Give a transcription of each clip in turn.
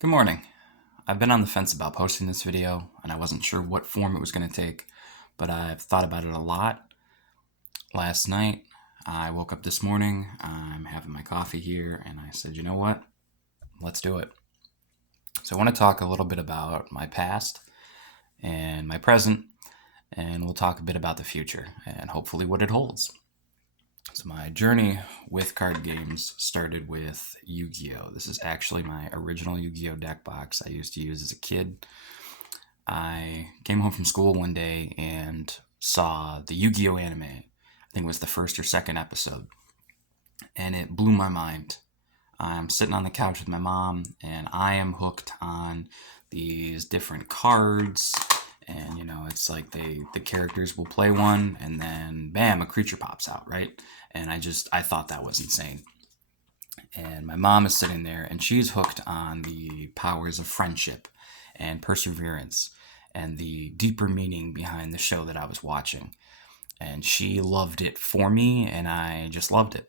Good morning. I've been on the fence about posting this video, and I wasn't sure what form it was going to take, but I've thought about it a lot. Last night, I woke up this morning, I'm having my coffee here, and I said, you know what? Let's do it. So I want to talk a little bit about my past and my present, and we'll talk a bit about the future and hopefully what it holds. So my journey with card games started with Yu-Gi-Oh! This is actually my original Yu-Gi-Oh! Deck box I used to use as a kid. I came home from school one day and saw the Yu-Gi-Oh! Anime. I think it was the first or second episode, and it blew my mind. I'm sitting on the couch with my mom, and I am hooked on these different cards. And it's like the characters will play one, and then bam, a creature pops out, right? And I thought that was insane. And my mom is sitting there, and she's hooked on the powers of friendship and perseverance and the deeper meaning behind the show that I was watching. And she loved it for me, and I just loved it.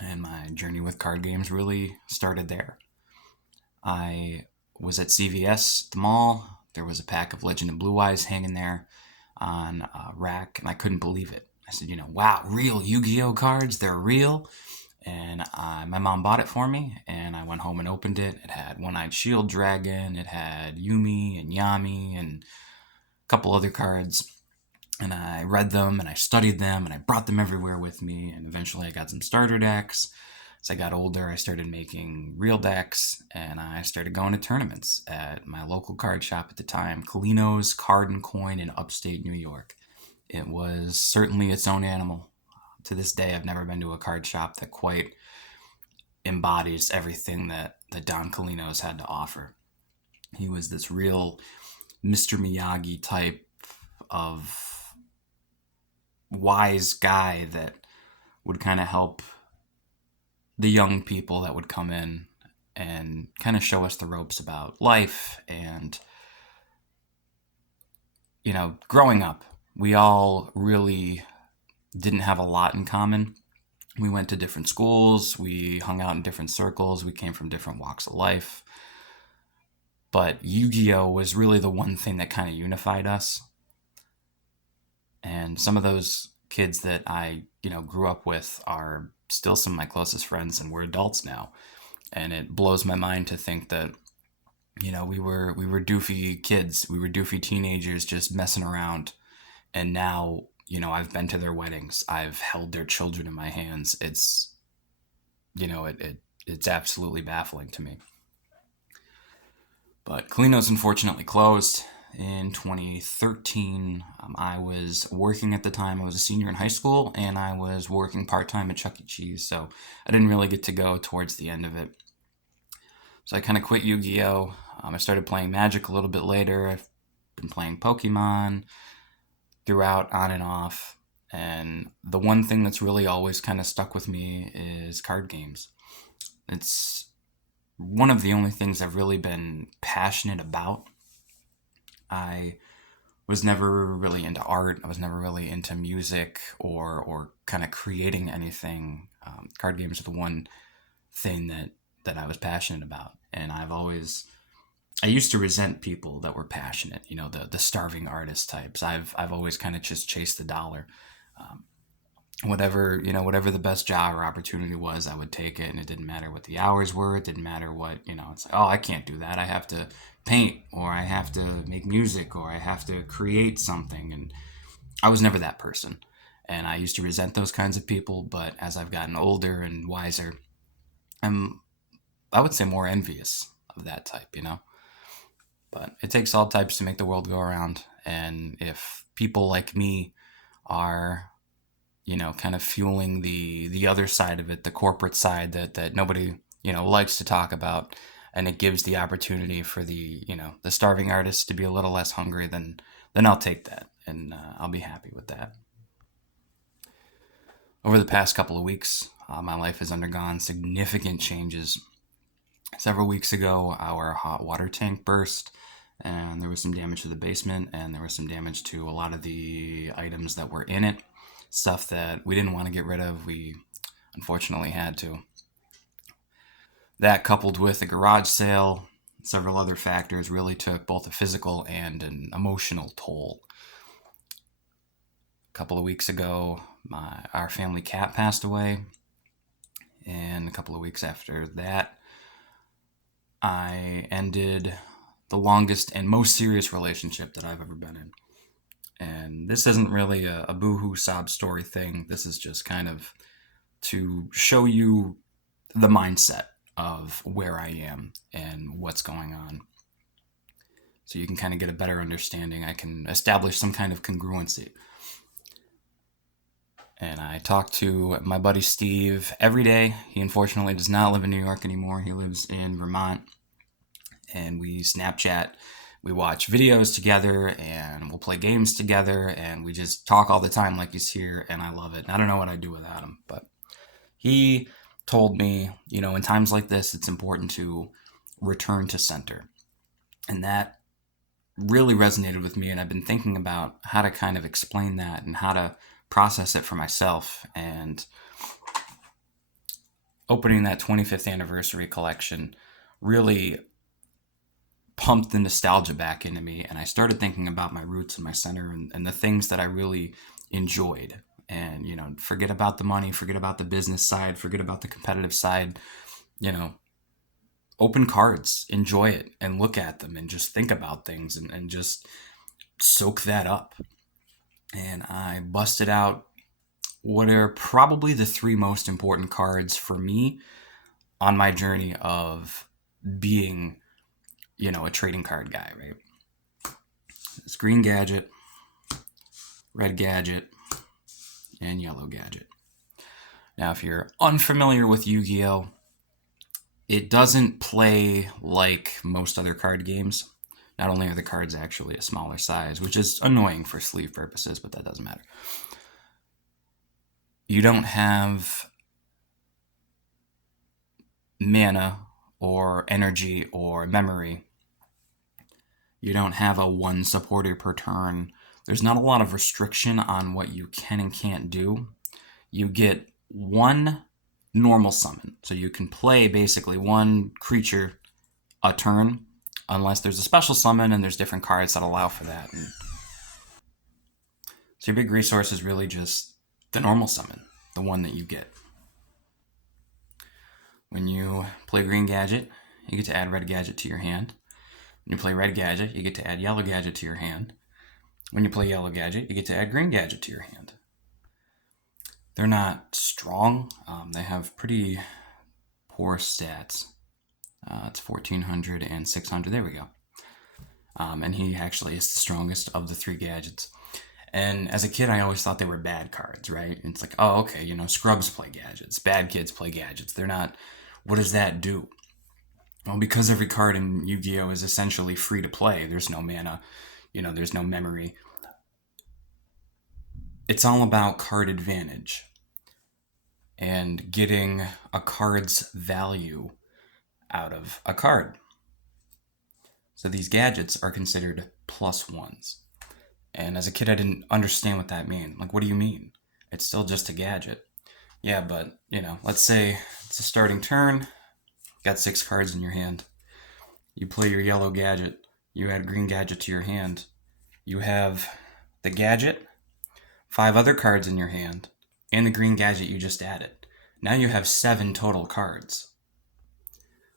And my journey with card games really started there. I was at CVS, the mall. There was a pack of Legend of Blue Eyes hanging there on a rack, and I couldn't believe it. I said, wow, real Yu Gi Oh cards? They're real? And my mom bought it for me, and I went home and opened it. It had One-Eyed Shield Dragon, it had Yumi and Yami, and a couple other cards. And I read them, and I studied them, and I brought them everywhere with me, and eventually I got some starter decks. As I got older, I started making real decks, and I started going to tournaments at my local card shop at the time, Colino's Card and Coin in upstate New York. It was certainly its own animal. To this day, I've never been to a card shop that quite embodies everything that Don Colino's had to offer. He was this real Mr. Miyagi type of wise guy that would kind of help the young people that would come in and kind of show us the ropes about life and growing up. We all really didn't have a lot in common. We went to different schools, we hung out in different circles, we came from different walks of life. But Yu-Gi-Oh was really the one thing that kind of unified us. And some of those kids that I, grew up with are still some of my closest friends, and we're adults now. And it blows my mind to think that we were doofy kids, we were doofy teenagers just messing around, and now I've been to their weddings, I've held their children in my hands. It's it's absolutely baffling to me. But Colino's unfortunately closed in 2013. I was working at the time. I was a senior in high school, and I was working part time at Chuck E. Cheese, so I didn't really get to go towards the end of it. So I kind of quit Yu Gi Oh! I started playing Magic a little bit later. I've been playing Pokemon throughout, on and off. And the one thing that's really always kind of stuck with me is card games. It's one of the only things I've really been passionate about. I was never really into art. I was never really into music or kind of creating anything. Card games are the one thing that I was passionate about, and I used to resent people that were passionate. The starving artist types. I've always kind of just chased the dollar. Um, whatever the best job or opportunity was, I would take it, and it didn't matter what the hours were. It didn't matter what it's like, oh, I can't do that, I have to paint, or I have to make music, or I have to create something. And I was never that person, and I used to resent those kinds of people. But as I've gotten older and wiser, I'm, I would say, more envious of that type. But it takes all types to make the world go around, and if people like me are kind of fueling the other side of it, the corporate side that nobody likes to talk about, and it gives the opportunity for the starving artists to be a little less hungry, then I'll take that, and I'll be happy with that. Over the past couple of weeks, my life has undergone significant changes. Several weeks ago, our hot water tank burst, and there was some damage to the basement, and there was some damage to a lot of the items that were in it. Stuff that we didn't want to get rid of, we unfortunately had to. That, coupled with a garage sale several other factors really took both a physical and an emotional toll. A couple of weeks ago, our family cat passed away, and a couple of weeks after that, I ended the longest and most serious relationship that I've ever been in. And this isn't really a boohoo sob story thing. This is just kind of to show you the mindset of where I am and what's going on. So you can kind of get a better understanding. I can establish some kind of congruency. And I talk to my buddy Steve every day. He unfortunately does not live in New York anymore. He lives in Vermont. And we Snapchat, we watch videos together, and we'll play games together, and we just talk all the time like he's here, and I love it. I don't know what I'd do without him, but he told me, in times like this, it's important to return to center. And that really resonated with me, and I've been thinking about how to kind of explain that and how to process it for myself. And opening that 25th anniversary collection really pumped the nostalgia back into me, and I started thinking about my roots and my center and the things that I really enjoyed. And, forget about the money, forget about the business side, forget about the competitive side, open cards, enjoy it, and look at them and just think about things and just soak that up. And I busted out what are probably the three most important cards for me on my journey of being, a trading card guy, right? It's green gadget, red gadget, and yellow gadget. Now, if you're unfamiliar with Yu-Gi-Oh!, it doesn't play like most other card games. Not only are the cards actually a smaller size, which is annoying for sleeve purposes, but that doesn't matter. You don't have mana or energy or memory. You don't have a one supporter per turn. There's not a lot of restriction on what you can and can't do. You get one normal summon. So you can play basically one creature a turn, unless there's a special summon, and there's different cards that allow for that. So your big resource is really just the normal summon, the one that you get. When you play green gadget, you get to add red gadget to your hand. When you play red gadget, you get to add yellow gadget to your hand. When you play yellow gadget, you get to add green gadget to your hand. They're not strong. They have pretty poor stats. It's 1400 and 600. There we go. And he actually is the strongest of the three gadgets. And as a kid, I always thought they were bad cards, right? It's like, oh, okay, scrubs play gadgets. Bad kids play gadgets. They're not... What does that do? Well, because every card in Yu-Gi-Oh! Is essentially free to play. There's no mana, there's no memory. It's all about card advantage and getting a card's value out of a card. So these gadgets are considered +1s. And as a kid, I didn't understand what that meant. Like, what do you mean? It's still just a gadget. Yeah, but, let's say it's a starting turn. Got 6 cards in your hand. You play your yellow gadget. You add green gadget to your hand. You have the gadget, 5 other cards in your hand, and the green gadget you just added. Now you have 7 total cards.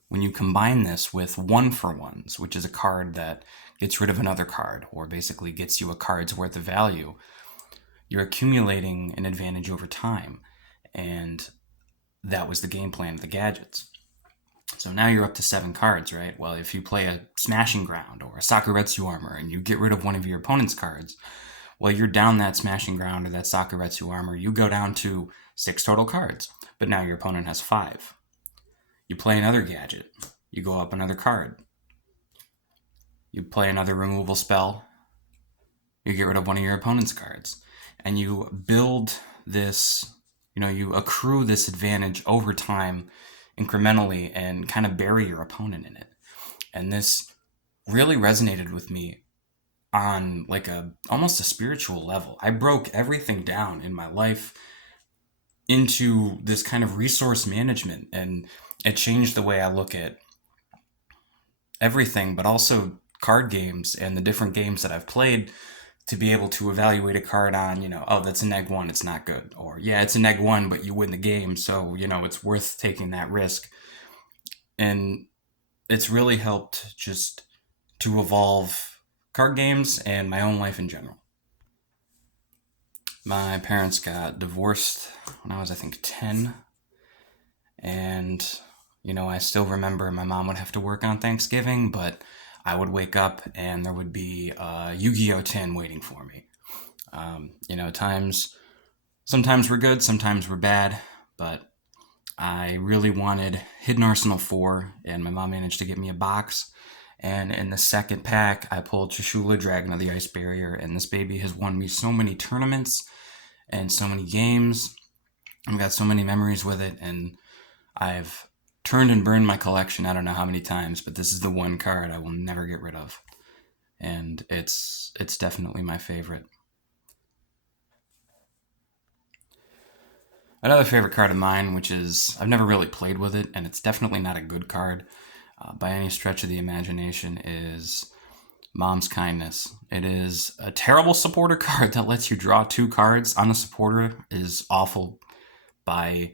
When you combine this with 1-for-1s, which is a card that gets rid of another card, or basically gets you a card's worth of value, you're accumulating an advantage over time. And that was the game plan of the gadgets. So now you're up to 7 cards, right? Well, if you play a Smashing Ground or a Sakuretsu Armor and you get rid of one of your opponent's cards, well, you're down that Smashing Ground or that Sakuretsu Armor. You go down to 6 total cards, but now your opponent has 5. You play another gadget. You go up another card. You play another removal spell. You get rid of one of your opponent's cards. And you build this, you accrue this advantage over time incrementally and kind of bury your opponent in it. And this really resonated with me on like almost a spiritual level. I broke everything down in my life into this kind of resource management, and it changed the way I look at everything, but also card games and the different games that I've played to be able to evaluate a card on, oh, that's a neg one, it's not good. Or, yeah, it's a neg one, but you win the game, so, it's worth taking that risk. And it's really helped just to evolve card games and my own life in general. My parents got divorced when I was, I think, 10. And, I still remember my mom would have to work on Thanksgiving, but I would wake up and there would be a Yu-Gi-Oh! Tin waiting for me. Sometimes were good, sometimes were bad, but I really wanted Hidden Arsenal 4, and my mom managed to get me a box. And in the second pack, I pulled Trishula, Dragon of the Ice Barrier, and this baby has won me so many tournaments and so many games. I've got so many memories with it, and I've turned and burned my collection I don't know how many times, but this is the one card I will never get rid of. And it's definitely my favorite. Another favorite card of mine, which is, I've never really played with it, and it's definitely not a good card by any stretch of the imagination, is Mom's Kindness. It is a terrible supporter card that lets you draw 2 cards on a supporter. Is awful by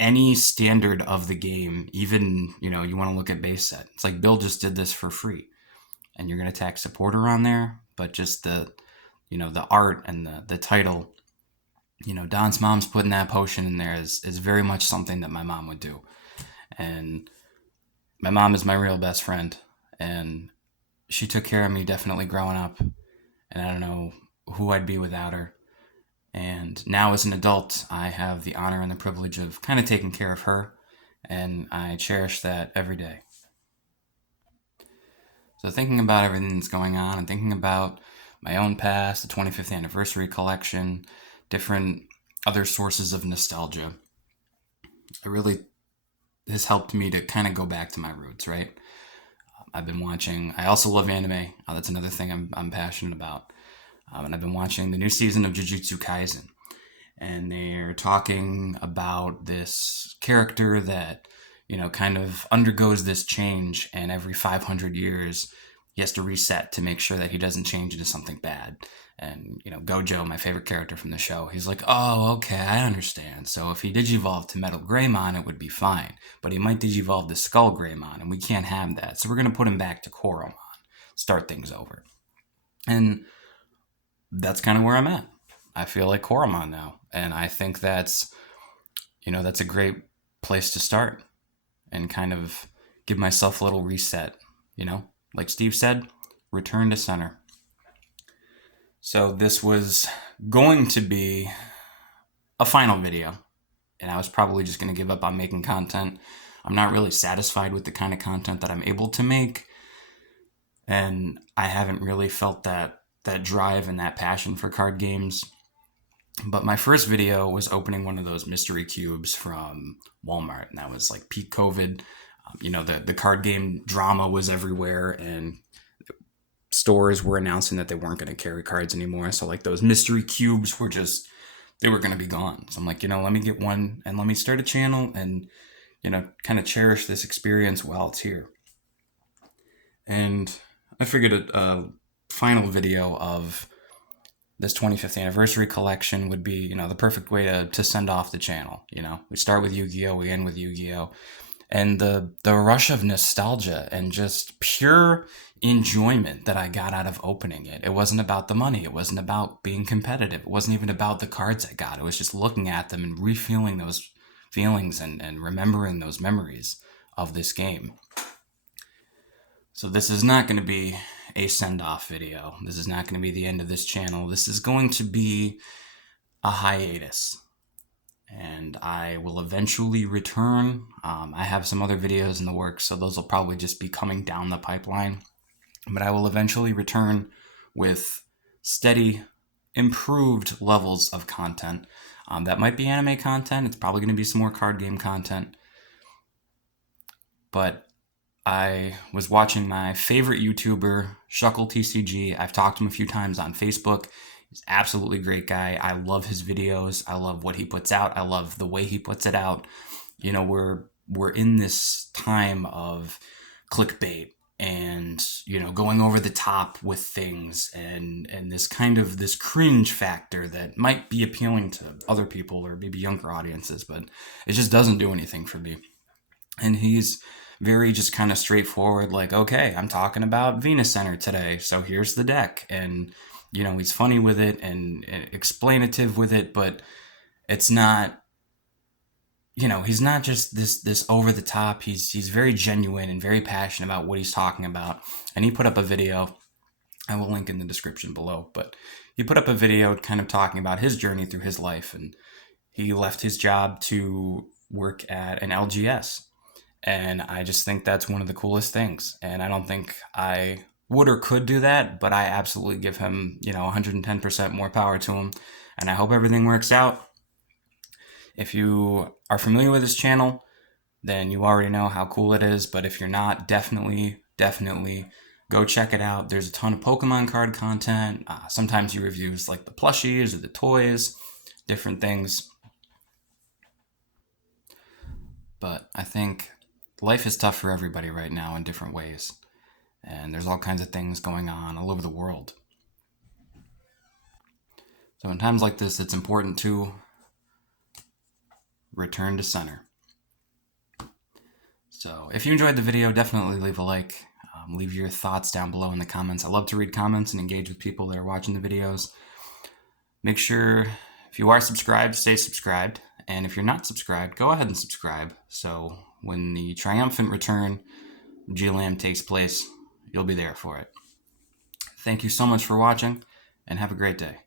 any standard of the game. Even, you want to look at base set. It's like Bill just did this for free, and you're going to attack supporter on there, but just the art and the title, Don's mom's putting that potion in there is very much something that my mom would do. And my mom is my real best friend, and she took care of me definitely growing up, and I don't know who I'd be without her. And now as an adult, I have the honor and the privilege of kind of taking care of her, and I cherish that every day. So thinking about everything that's going on and thinking about my own past, the 25th anniversary collection, different other sources of nostalgia, it really has helped me to kind of go back to my roots, right? I've been watching, I also love anime. That's another thing I'm passionate about. And I've been watching the new season of Jujutsu Kaisen. And they're talking about this character that, kind of undergoes this change, and every 500 years he has to reset to make sure that he doesn't change into something bad. And, Gojo, my favorite character from the show, he's like, oh, okay, I understand. So if he digivolved to Metal Greymon, it would be fine. But he might digivolve to Skull Greymon, and we can't have that. So we're going to put him back to Koromon, start things over. And that's kind of where I'm at. I feel like Koromon now. And I think that's a great place to start and kind of give myself a little reset. Like Steve said, return to center. So this was going to be a final video, and I was probably just going to give up on making content. I'm not really satisfied with the kind of content that I'm able to make, and I haven't really felt that drive and that passion for card games. But my first video was opening one of those mystery cubes from Walmart, and that was like peak COVID. The card game drama was everywhere, and stores were announcing that they weren't going to carry cards anymore. So like those mystery cubes were they were going to be gone. So I'm like, let me get one and let me start a channel and, kind of cherish this experience while it's here. And I figured a final video of this 25th anniversary collection would be, the perfect way to send off the channel. We start with Yu-Gi-Oh, we end with Yu-Gi-Oh. And the rush of nostalgia and just pure enjoyment that I got out of opening it. It wasn't about the money. It wasn't about being competitive. It wasn't even about the cards I got. It was just looking at them and refeeling those feelings and remembering those memories of this game. So this is not going to be a send-off video. This is not going to be the end of this channel. This is going to be a hiatus. And I will eventually return. I have some other videos in the works, so those will probably just be coming down the pipeline. But I will eventually return with steady, improved levels of content. That might be anime content. It's probably going to be some more card game content. But I was watching my favorite YouTuber, ShuckleTCG. I've talked to him a few times on Facebook. He's an absolutely great guy. I love his videos. I love what he puts out. I love the way he puts it out. We're in this time of clickbait and, going over the top with things, and this kind of this cringe factor that might be appealing to other people or maybe younger audiences, but it just doesn't do anything for me. And he's very just kind of straightforward, like, okay, I'm talking about Venus Center today, so here's the deck. And, he's funny with it and explanative with it, but it's not, he's not just this over the top. He's very genuine and very passionate about what he's talking about. And he put up a video, I will link in the description below, but he put up a video kind of talking about his journey through his life, and he left his job to work at an LGS. And I just think that's one of the coolest things. And I don't think I would or could do that, but I absolutely give him, 110% more power to him. And I hope everything works out. If you are familiar with this channel, then you already know how cool it is. But if you're not, definitely go check it out. There's a ton of Pokemon card content. Sometimes he reviews like the plushies or the toys, different things. But I think life is tough for everybody right now in different ways. And there's all kinds of things going on all over the world. So in times like this, it's important to return to center. So if you enjoyed the video, definitely leave a like. Leave your thoughts down below in the comments. I love to read comments and engage with people that are watching the videos. Make sure, if you are subscribed, stay subscribed. And if you're not subscribed, go ahead and subscribe. So when the triumphant return of GLAM takes place, you'll be there for it. Thank you so much for watching, and have a great day.